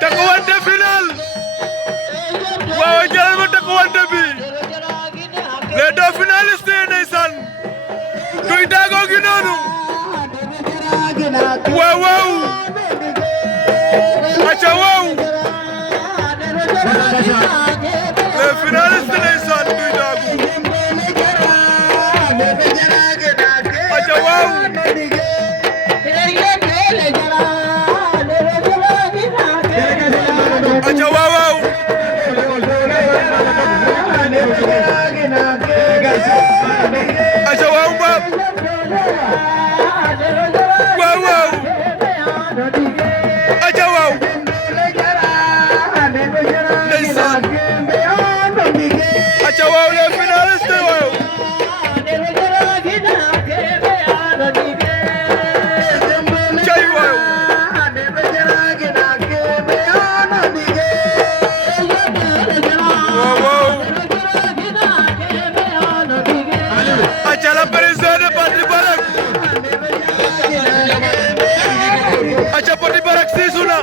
takuwante final waaw jëlal ma takuwante bi les deux finalistes yi ndeysaan Duy Daago gi noonu waaw waaw aca waaw les finalistes ndeysaan Duy Daago aca waaw aca waaw waaw aca waaw Mbap waaw waaw aca waaw ndeysaan aca waaw les finalistes waaw cay waaw waaw waaw aca la président de Parti Barak aca Parti Barak siisuna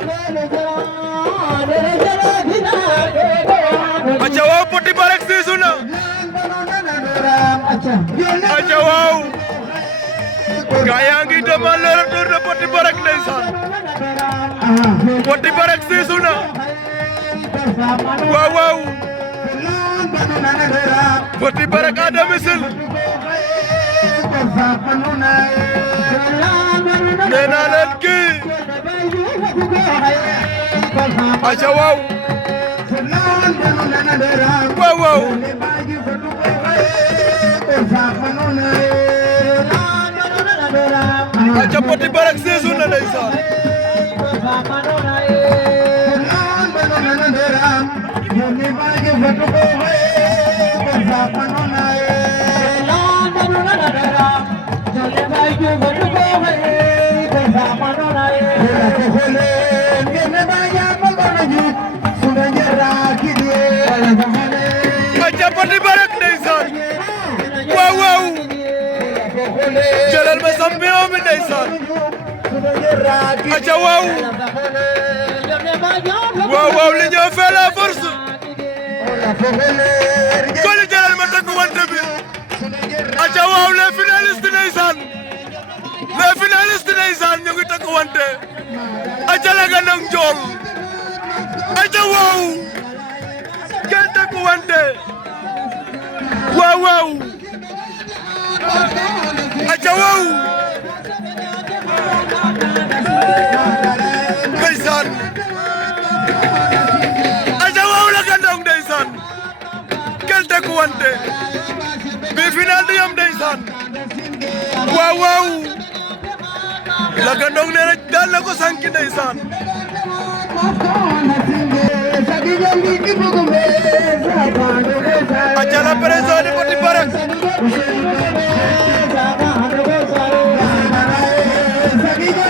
aca waaw Parti Barak siisuna aca waaw gaa yaa ngi demal le retour de Parti Barak ndeysaan Parti Barak siisuna waaw waaw Parti Barak à domicile nee naa leen kii aca waaw waaw waaw aca Parti Barak seesu na ndeysaan aca Parti Barak ndeysaan waaw waaw jëlal ma champion bi ndeysaan aca waaw waaw waaw l'union fait la force koli jëlal ma takuwante bi aca waaw les finalistes ndeysaan ñu ngi takuwante aca laga nang jool aca waaw kenn takuwante waaw waaw aca waaw ndeysaan aca waaw laga nang ndeysaan kenn takuwante bi final di yam ndeysaan waaw waaw laga nang nee na dal na ko sanki ndeysaan aca la président de Parti Barak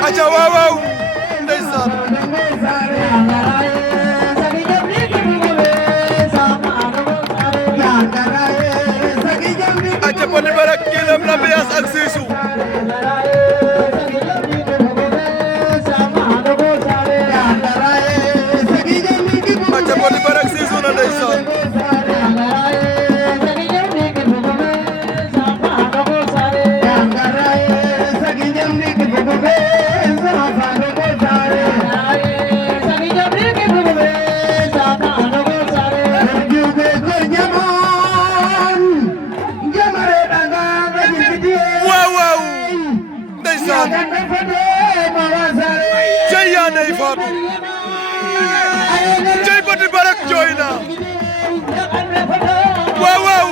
aca waaw waaw ndeysaan aca Parti Barak kilam na bias ak siisu aca Parti Barak siisu na ndeysaan waaw waaw ndeysaan cey yaa ndey faatu cey Parti Barak jooy na waaw waaw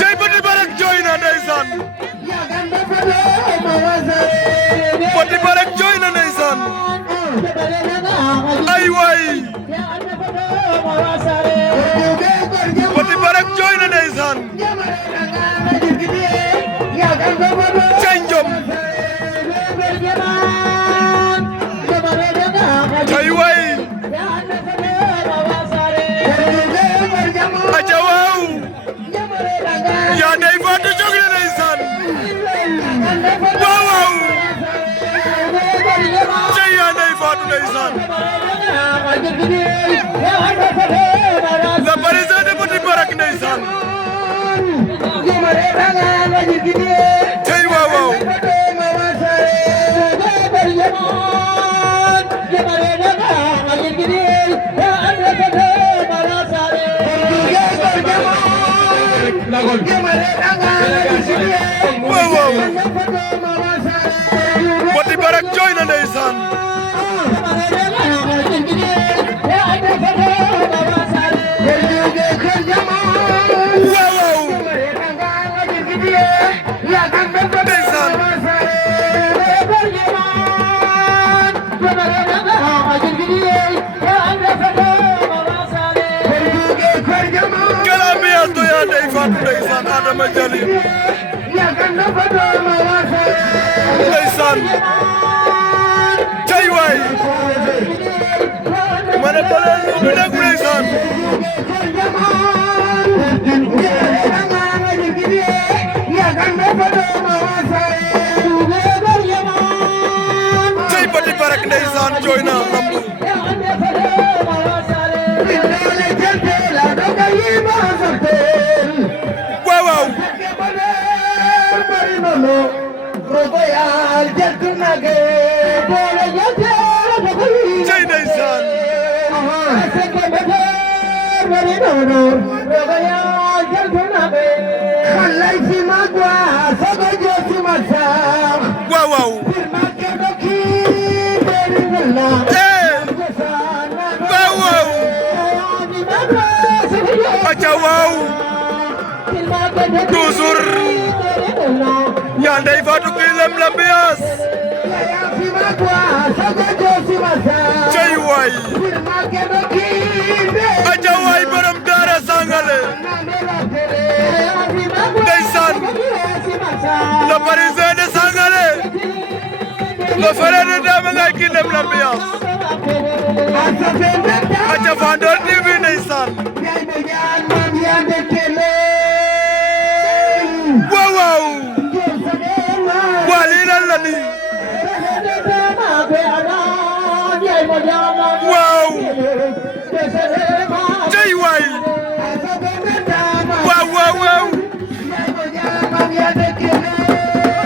cey Parti Barak jooy na ndeysaan Parti Barak jooy na ndeysaan ay waay Parti Barak jooy na ndeysaan cey njom cey waay aca waaw yaa ndey faatu jóg na ndeysaan waaw waaw Fatou ndeysaan la président de Petit Barak ndeysaan tey waaw waaw waaw waaw Petit Barak jooy na ndeysaan waaw waaw ndeysaan quelle ambiance to yaa Ndeye Fatou ndeysaan Adama Jali ndeysaan cay waay ma ne balaa ñu bi nag ndeysaan cay Petit Barak ndeysaan jooy na lamb waaw waaw cay ndeysaan waaw waaw waaw waaw aca waaw toujours yaa Ndeye Fatou ki lem l'ambiance cey waay aca waay borom Daara Sangale ndeysaan le parisien de Sangale le frère de Dame Ngaye ki lem l'ambiance aca Fandor TV ndeysaan waaw waaw waa lii lan la ni waaw cey waay waaw waaw waaw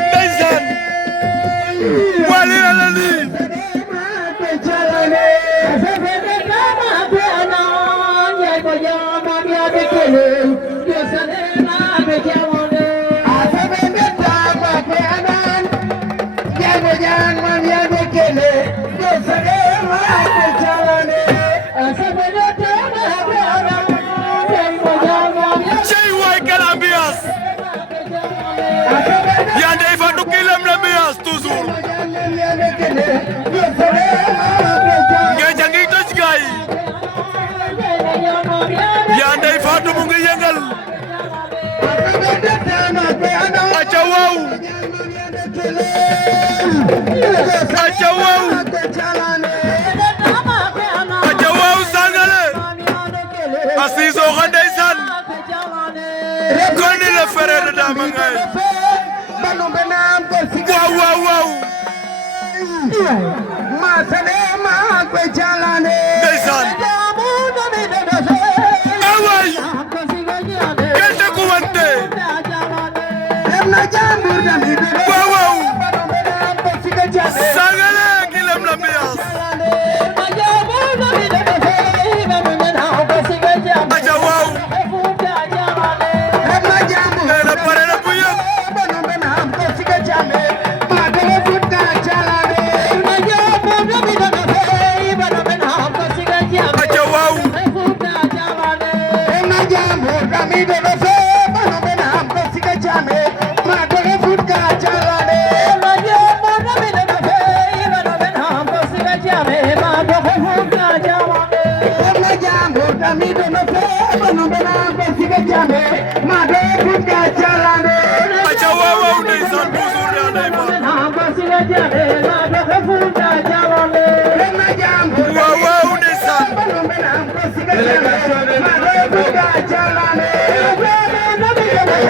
ndeysaan waa lii lan la ni cey waay quelle ambiance yaa Ndeye Fatou ki lem l'ambiance toujours ngay jangi toj gaay yaa Ndeye Fatou mu ngi yëngal aca waaw aca waaw aca waaw Sangale Assis oxa ndeysaan koni le frère de Dame Ngaye waaw waaw waaw ndeysaan awaay quel découverte waaw waaw Sangale ki lem l'ambiance aca waaw neena pare na bu yëpp aca waaw aca waaw waaw ndeysaan toujours yaa Ndeye Fatou waaw waaw ndeysaan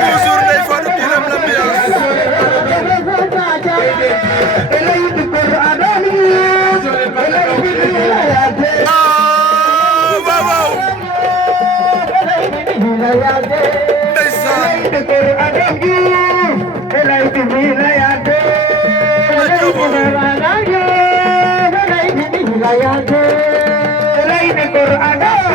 toujours Ndeye Fatou ki lem l'ambiance ndeysaan Qur'ana